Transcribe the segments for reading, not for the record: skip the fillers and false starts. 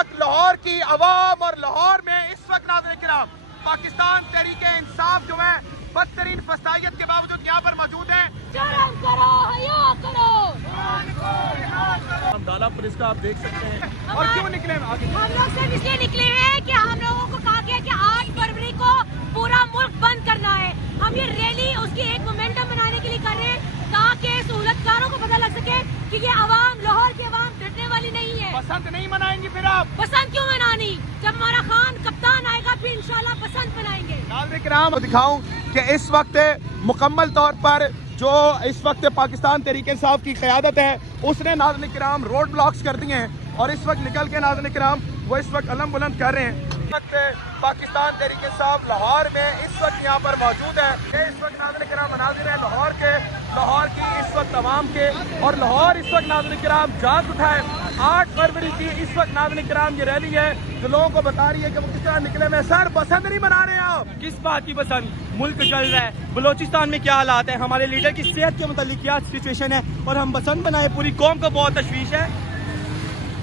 वक्त लाहौर की अवाम और लाहौर में इस वक्त नाज़रीन किराम पाकिस्तान तहरीक इंसाफ जो है बदतरीन फसाइयत के बावजूद यहाँ पर मौजूद है। शर्म करो, हया करो। हम डाला पुलिस का आप देख सकते हैं। और क्यों निकले आगे? हम लोग सिर्फ इसलिए निकले हैं कि हम लोगों को कहा गया कि 8 फरवरी को पूरा मुल्क बंद करना है। हम ये रैली उसकी एक मोमेंटम बनाने के लिए कर रहे हैं ताकि सहूलतकारों को पता लग सके कि ये अवाम, लाहौर की अवाम डरने वाली नहीं है। बसंत नहीं मनाएंगे फिर आप? बसंत क्यों मनानी, जब हमारा खान कप्तान आएगा फिर इंशाल्लाह बसंत मनाएंगे। नाज़रीन किराम दिखाऊं कि इस वक्त मुकम्मल तौर पर जो इस वक्त पाकिस्तान तहरीक इंसाफ की क़यादत है उसने नाज़रीन किराम रोड ब्लॉक्स कर दिए हैं और इस वक्त निकल के नाज़रीन किराम वो इस वक्त अलम बुलंद कर रहे हैं। इस वक्त पाकिस्तान तहरीक इंसाफ लाहौर में इस वक्त यहाँ पर मौजूद है। ये इस वक्त नाज़रीन किराम मनाज़िर है लाहौर की इस वक्त अवाम के, और लाहौर इस वक्त नाज़रीन किराम जाग उठा है। 8 फरवरी की इस वक्त नाज़रीन किराम ये रैली है जो लोगों को बता रही है कि वो किस तरह निकले में। सर बसंत नहीं मना रहे आप? किस बात की बसंत? मुल्क चल रहा है, बलोचिस्तान में क्या हालात है, हमारे लीडर की सेहत के मुतालिक क्या सिचुएशन है और हम बसंत बनाए। पूरी कौम को बहुत तशवीश है,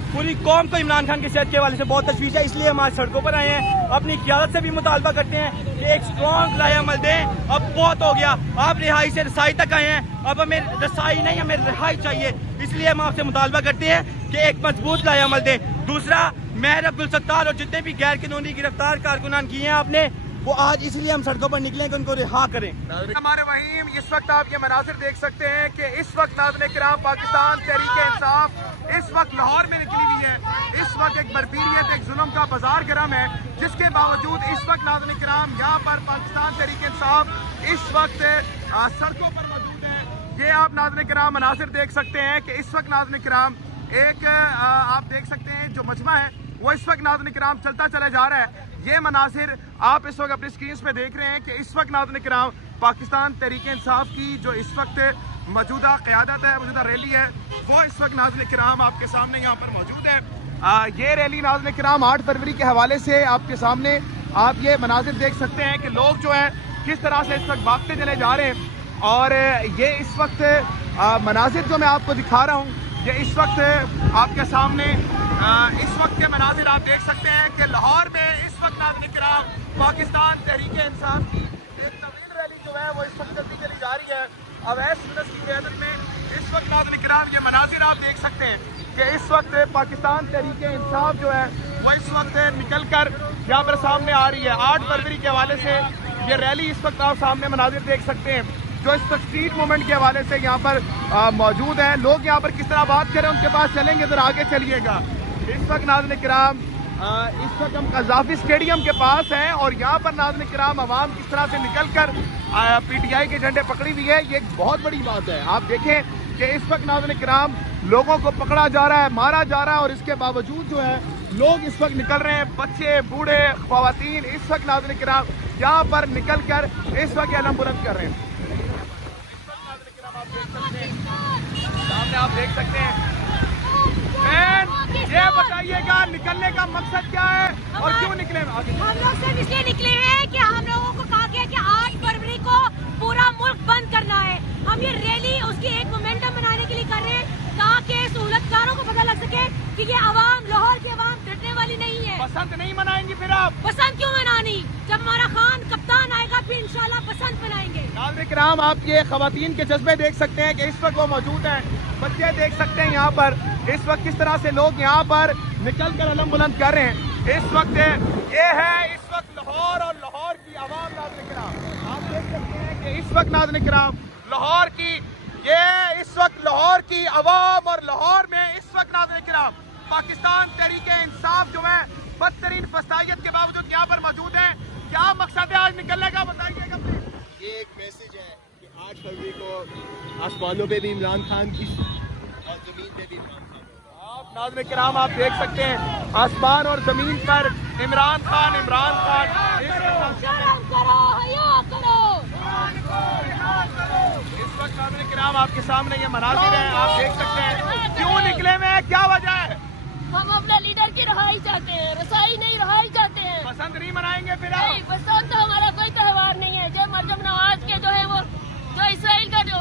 पूरी कौम को इमरान खान की सेहत के हवाले से बहुत तशवीश है, इसलिए हम आज सड़कों पर आए हैं। अपनी क़यादत से भी मुतालबा करते हैं कि एक स्ट्रॉन्ग राय अमल दें। अब बहुत हो गया, आप रिहाई से रसाई तक आए हैं, अब हमें रसाई नहीं हमें रिहाई चाहिए, इसलिए हम आपसे मुतालबा करते हैं कि एक मजबूत राय अमल दें। दूसरा, मेहर अब्दुल सत्तार और जितने भी गैर कानूनी गिरफ्तार कारकुनान किए हैं आपने, वो आज इसलिए हम सड़कों पर निकले कि उनको रिहा करें। हमारे वहीम इस वक्त आप ये मनाजिर देख सकते हैं कि इस वक्त नाज़रीन किराम पाकिस्तान तहरीक इंसाफ इस वक्त लाहौर में निकली हुई है। इस वक्त एक बर्बरीत, एक जुल्म का बाजार गर्म है, जिसके बावजूद इस वक्त नाज़रीन किराम यहाँ पर पाकिस्तान तहरीक इंसाफ इस वक्त सड़कों पर मौजूद है। ये आप नाज़रीन किराम मनाजिर देख सकते हैं कि इस वक्त नाज़रीन किराम एक आप देख सकते हैं जो मजमा है वो इस वक्त नाज़रीन किराम चलता चला जा रहा है। ये मनासिर आप इस वक्त अपनी स्क्रीन पे देख रहे हैं कि इस वक्त नाज़रीन किराम पाकिस्तान तहरीक इंसाफ की जो इस वक्त मौजूदा क़यादत है, मौजूदा रैली है, वो इस वक्त नाज़रीन किराम आपके सामने यहाँ पर मौजूद है। ये रैली नाज़रीन किराम 8 फरवरी के हवाले से आपके सामने आप ये मनासिर देख सकते हैं कि लोग जो है किस तरह से इस वक्त भागते चले जा रहे हैं। और ये इस वक्त मनासिर जो मैं आपको दिखा रहा हूँ, ये इस वक्त आपके सामने इस वक्त के मनाजिर आप देख सकते हैं कि लाहौर में इस वक्त नाज़रीन किराम पाकिस्तान तहरीक इंसाफ की एक तवील रैली जो है वो इस वक्त चलती चली जा रही है। अवैस यूनुस की क़यादत में इस वक्त नाज़रीन किराम ये मनाजिर आप देख सकते हैं कि इस वक्त पाकिस्तान तहरीक इंसाफ जो है वो इस वक्त निकल कर यहाँ पर सामने आ रही है। 8 फरवरी के हवाले से ये रैली इस वक्त आप सामने मनाजिर देख सकते हैं जो इस वक्त स्ट्रीट मूवमेंट के हवाले से यहाँ पर मौजूद हैं। लोग यहाँ पर किस तरह बात करें उनके पास चलेंगे, जरा आगे चलिएगा। इस वक्त नाज़रीन किराम इस वक्त हम कज़ाफ़ी स्टेडियम के पास हैं और यहाँ पर नाज़रीन किराम अवाम किस तरह से निकल कर PTI के झंडे पकड़ी हुई है, ये एक बहुत बड़ी बात है। आप देखें कि इस वक्त नाज़रीन किराम लोगों को पकड़ा जा रहा है, मारा जा रहा है और इसके बावजूद जो है लोग इस वक्त निकल रहे हैं, बच्चे, बूढ़े, ख़वातीन इस वक्त नाज़रीन किराम यहाँ पर निकल कर इस वक्त अलम बुलंद कर रहे हैं। सामने आप देख सकते हैं। ये बताइएगा निकलने का मकसद क्या है और क्यों निकले आगे? हम लोग सिर्फ इसलिए निकले हैं कि हम लोगों को कहा गया कि 8 फरवरी को पूरा मुल्क बंद करना है। हम ये रैली उसकी एक मोमेंटम बनाने के लिए कर रहे हैं ताकि सहूलतकारों को पता लग सके कि ये अवाम, लाहौर की अवाम डरने वाली नहीं है। बसंत नहीं मनाएंगे फिर आप? बसंत क्यों मनानी, जब हमारा खान कप्तान आएगा फिर इंशाल्लाह बसंत मनाएंगे। नाज़रीन किराम आप ये ख़वातीन के जज्बे देख सकते हैं कि इस वक्त वो मौजूद हैं, बच्चे देख सकते हैं यहाँ पर इस वक्त किस तरह से लोग यहाँ पर निकल कर अलम बुलंद कर रहे हैं। इस वक्त ये है इस वक्त लाहौर और लाहौर की आवाम। नाज़रीन किराम आप देख सकते हैं कि इस वक्त नाज़रीन किराम लाहौर की ये इस वक्त लाहौर की आवाम और लाहौर में इस वक्त नाज़रीन किराम पाकिस्तान तहरीक इंसाफ जो है बदतरीन फसाइयत के बावजूद यहाँ पर मौजूद है। क्या मकसद है आज निकलने का, बताइएगा प्लीज। ये एक मैसेज है कि 8 फरवरी को आसमानों पे भी इमरान खान की और ज़मीन पे भी इमरान खान। आप नाज़रीन किराम आप देख सकते हैं आसमान और ज़मीन पर इमरान खान शर्म करो, हया करो। इस वक्त नाज़रीन किराम आपके सामने ये मनाजिर है, आप देख सकते हैं। क्यों निकले में क्या वजह है? हम अपने लीडर की रहाई चाहते हैं, रसाई नहीं रहाई चाहते हैं। बसंत नहीं मनाएंगे फिर आप? नहीं, बसंत तो हमारा कोई त्योहार नहीं है। जब मरजम नवाज के जो है वो जो इसराइल का जो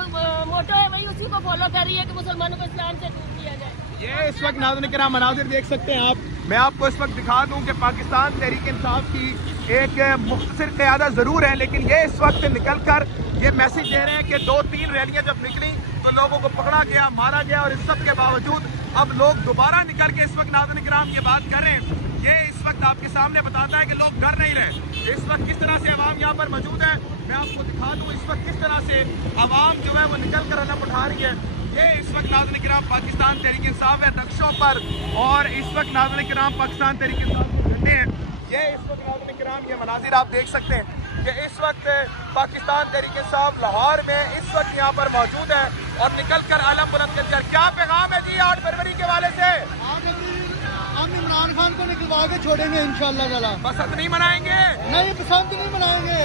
मोटो है वही उसी को फॉलो कर रही है कि मुसलमानों को इस्लाम से दूर किया जाए। ये इस वक्त नाज़रीन किराम मनाज़िर देख सकते हैं आप। मैं आपको इस वक्त दिखा दूं कि पाकिस्तान तहरीक इंसाफ की एक मुख्तसर क़यादत ज़रूर है, लेकिन ये इस वक्त निकल कर ये मैसेज दे रहे हैं कि 2-3 रैलियाँ जब निकली तो लोगों को पकड़ा गया, मारा गया, और इस सब के बावजूद अब लोग दोबारा निकल के इस वक्त नाज़रीन किराम ये बात कर रहे हैं। ये इस वक्त आपके सामने बताता है कि लोग डर नहीं रहे। इस वक्त किस तरह से अवाम यहाँ पर मौजूद है, मैं आपको दिखा दूँ इस वक्त किस तरह से अवाम जो है वो निकल कर अलम उठा रही है। ये इस वक्त नाज़रीन किराम पाकिस्तान तहरीक इंसाफ है नक्शों पर, और इस वक्त नाज़रीन किराम पाकिस्तान तहरीक इंसाफ के झंडे हैं। ये इस वक्त नाज़रीन किराम ये मनाजिर आप देख सकते हैं कि इस वक्त पाकिस्तान तहरीक इंसाफ लाहौर में इस वक्त यहाँ पर मौजूद है और निकल कर अलम बुलंद कर क्या पैगाम है जी 8 फरवरी के वाले से? हम इमरान खान को निकलवा के छोड़ेंगे इंशाल्लाह ताला। बसंत नहीं मनाएंगे? नहीं, बसंत नहीं मनाएंगे।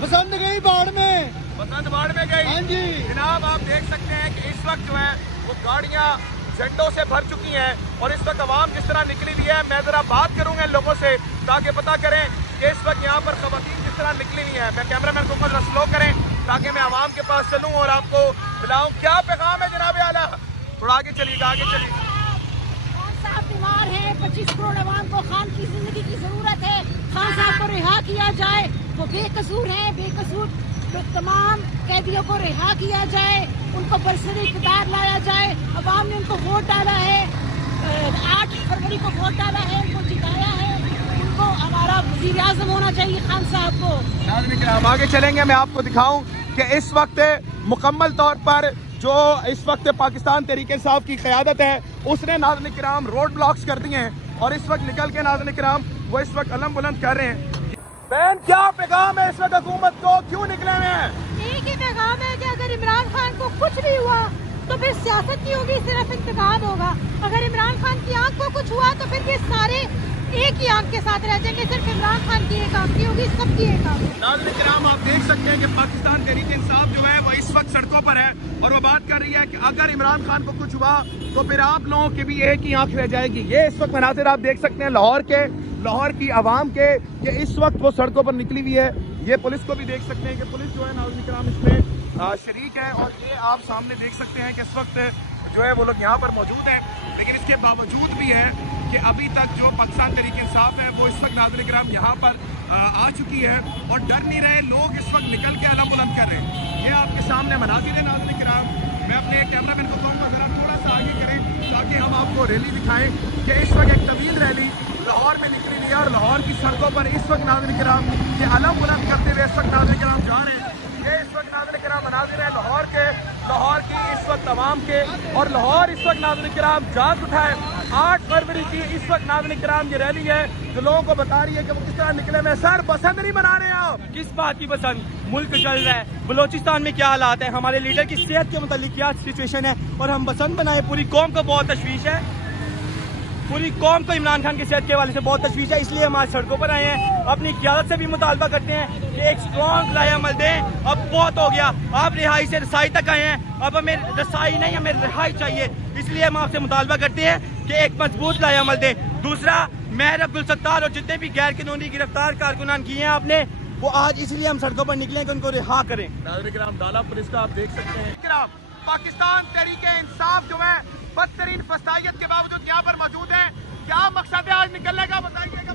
बसंत गई बाढ़ में, बसंत बाढ़ में गई। हाँ जी जनाब, आप देख सकते हैं कि इस वक्त जो है वो गाड़ियाँ झंडों से भर चुकी हैं और इस वक्त आवाम किस तरह निकली हुई है। मैं जरा बात करूंगा इन लोगों से ताकि पता करें कि इस वक्त यहाँ पर खवातीन किस तरह निकली हुई है। मैं कैमरामैन को जरा स्लो करें ताकि मैं आवाम के पास चलूँ और आपको दिलाऊं क्या पैगाम है जनाब आला। थोड़ा आगे चलिएगा, आगे चलिए। बीमार है, 25 करोड़ आवाम को खान की जिंदगी की जरूरत है। खान साहब को रिहा किया जाए, वो बेकसूर है, बेकसूर तो तमाम कैदियों को रिहा किया जाए, उनको बरसरी इक़्तिदार लाया जाए। अवाम ने उनको वोट डाला है, 8 फरवरी को वोट डाला है, उनको जिताया है, उनको हमारा वज़ीर आज़म होना चाहिए खान साहब को। हम आगे चलेंगे, मैं आपको दिखाऊं कि इस वक्त मुकम्मल तौर पर जो इस वक्त पाकिस्तान तहरीक इंसाफ की क़यादत है उसने नाज़रीन किराम रोड ब्लॉक्स कर दिए हैं और इस वक्त निकल के नाज़रीन किराम वो इस वक्त अलम बुलंद कर रहे हैं। बहन, क्या पैगाम है इस वक्त हुकूमत को, क्यों निकले हुए हैं? एक ही पैगाम है कि अगर इमरान खान को कुछ भी हुआ तो फिर सियासत नहीं होगी, सिर्फ इंतकाम होगा। अगर इमरान खान की आंख को कुछ हुआ तो फिर ये सारे एक ही आंख के साथ रह जाएंगे। सिर्फ इमरान खान की एक आंख नहीं होगी, सबकी एक आंख। नाज़रीन किराम, आप देख सकते हैं कि पाकिस्तान तहरीक इंसाफ जो है वो इस वक्त सड़कों पर है और वो बात कर रही है कि अगर इमरान खान को कुछ हुआ तो फिर आप लोगों की भी एक ही आंख रह जाएगी। ये इस वक्त मनाज़िर आप देख सकते हैं लाहौर की आवाम के, कि इस वक्त वो सड़कों पर निकली हुई है। ये पुलिस को भी देख सकते हैं कि पुलिस जो है नाज़रीन किराम इसमें शरीक है और ये आप सामने देख सकते हैं कि इस वक्त जो है वो लोग यहाँ पर मौजूद हैं। लेकिन इसके बावजूद भी है कि अभी तक जो पाकिस्तान तहरीक इंसाफ है वो इस वक्त नाज़रीन किराम यहाँ पर आ चुकी है और डर नहीं रहे लोग, इस वक्त निकल के अलम बुलंद कर रहे हैं। ये आपके सामने मनाज़िर है नाज़रीन किराम। मैं अपने कैमरामैन को कहूँगा ज़रा थोड़ा सा आगे करें ताकि हम आपको रैली दिखाएं कि इस वक्त एक तवील रैली लाहौर में निकली हुई है और लाहौर की सड़कों पर इस वक्त नाज़रीन किराम ये अलम बुलंद करते हुए इस वक्त नाज़रीन किराम जा रहे हैं। ये इस वक्त नाज़रीन किराम मनाज़िर है लाहौर की इस वक्त आवाम के, और लाहौर इस वक्त नाज़रीन किराम जाग उठा है। 8 फरवरी की इस वक्त नाज़रीन किराम ये रैली है जो लोगों को बता रही है कि वो किस तरह निकले में। सर, बसंत नहीं मना रहे आप? किस बात की बसंत? मुल्क जल रहा है, बलोचिस्तान में क्या हालात है, हमारे लीडर की सेहत के मुतालिक क्या सिचुएशन है और हम बसंत बनाए। पूरी कौम को बहुत तशवीश है, पूरी कौम को इमरान खान की सेहत के हवाले से बहुत तशवीश है, इसलिए हम आज सड़कों पर आए हैं। अपनी क़यादत से भी मुतालबा करते हैं कि एक स्ट्रॉन्ग राय अमल दें। अब बहुत हो गया, आप रिहाई से रसाई तक आए हैं, अब हमें रसाई नहीं, हमें रिहाई चाहिए। इसलिए हम आपसे मुतालबा करते हैं कि एक मजबूत राय अमल दें। दूसरा, मेहर अब्दुल सत्तार और जितने भी गैर कानूनी गिरफ्तार कारकुनान किए हैं आपने, वो आज इसलिए हम सड़कों पर निकले कि उनको रिहा करें। नाज़रीन किराम, डाला पुलिस का आप देख सकते हैं। पाकिस्तान तहरीक इंसाफ जो है बदतरीन फसाइयत के बावजूद यहाँ पर मौजूद है। क्या मकसद है आज निकलने का, बताइएगा।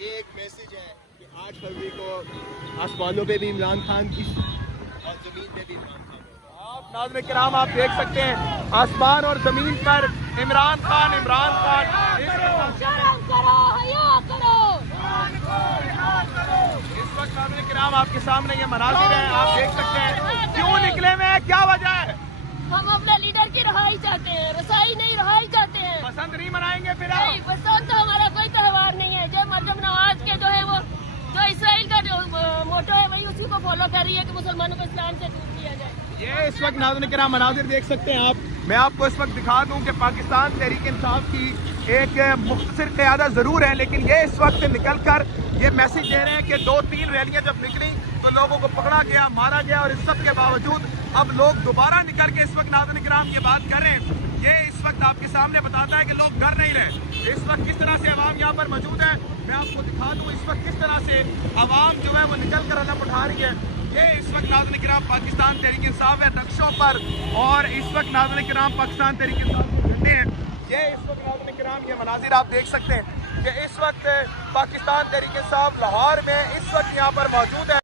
ये एक मैसेज है कि 8 फरवरी को आसमानों पे भी इमरान खान की और ज़मीन पे भी इमरान खान होगा। आप नाज़रीन किराम आप देख सकते हैं आसमान और ज़मीन पर इमरान खान। शर्म करो, हया करो। इस वक्त नाज़रीन किराम आपके सामने ये मनाज़िर है, आप देख सकते हैं। क्यों निकले में, क्या वजह है? हम अपने लीडर की रहाई चाहते हैं, रसाई नहीं, रहाई चाहते हैं। बसंत नहीं मनाएंगे फिर आप? नहीं, बसंत तो हमारा कोई त्योहार नहीं है। जो मरजम नवाज के जो है वो जो इसराइल का जो मोटो है वही उसी को फॉलो कर रही है कि मुसलमानों को इस्लाम से दूर किया जाए। ये इस वक्त नाज़रीन किराम मनाज़िर देख सकते हैं आप। मैं आपको इस वक्त दिखा दूं कि पाकिस्तान तहरीक इंसाफ की एक मुख्तसर क़यादत ज़रूर है, लेकिन ये इस वक्त निकल कर ये मैसेज दे रहे हैं कि 2-3 रैलियाँ जब निकली तो लोगों को पकड़ा गया, मारा गया, और इस सब के बावजूद अब लोग दोबारा निकल के इस वक्त नाज़रीन किराम ये बात कर रहे हैं। ये इस वक्त आपके सामने बताता है कि लोग डर नहीं रहे। इस वक्त किस तरह से अवाम यहाँ पर मौजूद है, मैं आपको दिखा दूँ इस वक्त किस तरह से अवाम जो है वो निकल कर अलम उठा रही है। ये इस वक्त नाज़रीन किराम पाकिस्तान तहरीक इंसाफ है नक्शों पर, और इस वक्त नाज़रीन किराम पाकिस्तान तहरीक इंसाफ के झंडे हैं। یہ اس وقت ناظرین کرام یہ مناظر آپ دیکھ سکتے ہیں کہ اس وقت پاکستان تحریک انصاف لاہور میں اس وقت یہاں پر موجود ہے.